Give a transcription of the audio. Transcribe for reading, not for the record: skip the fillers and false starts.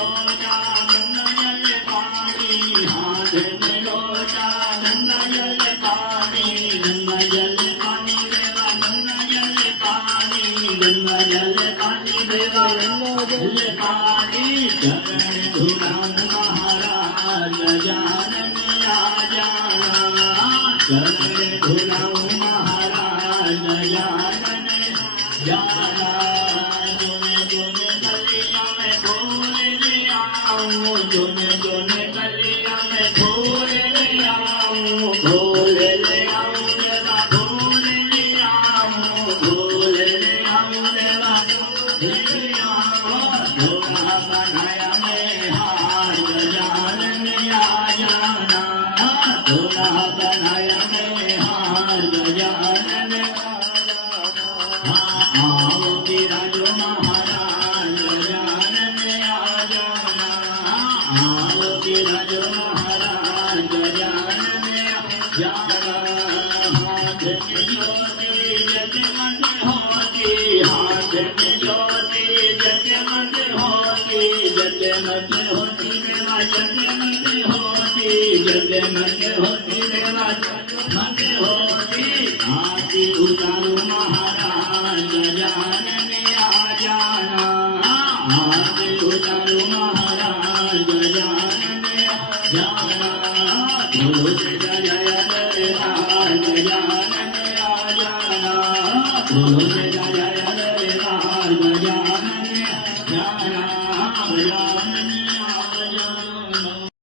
लोटा गंगा जल पानी हाथ में लोटा गंगा जल पानी गंगा जल पानी देवा गंगा जल पानी गंगा जल पानी देवा गंगा जल पानी चरण धुलाऊं महाराज गजानन राजा चरण धुलाऊं महाराज गजानन जाना जोने जोने गलियां में फूल ले आऊं जोने जोने गलियां में फूल ले आऊं फूल ले आऊं देवा फूल ले आऊं फूल ले आऊं देवा फूल ले आऊं धोखा बनाया मैं हार गजानन आ जाना धोखा बनाया मैं हार गजानन आओ विराजो महाराज गजानन आ जाना आओ विराजो महाराज गजानन आ जाना हाथ में ज्योति जगमग होती हाथ में ज्योति जगमग होती जगमग होती देवा जगमग होती जगमग होती देवा जगमग होती आरती उतारो महाराज गजानन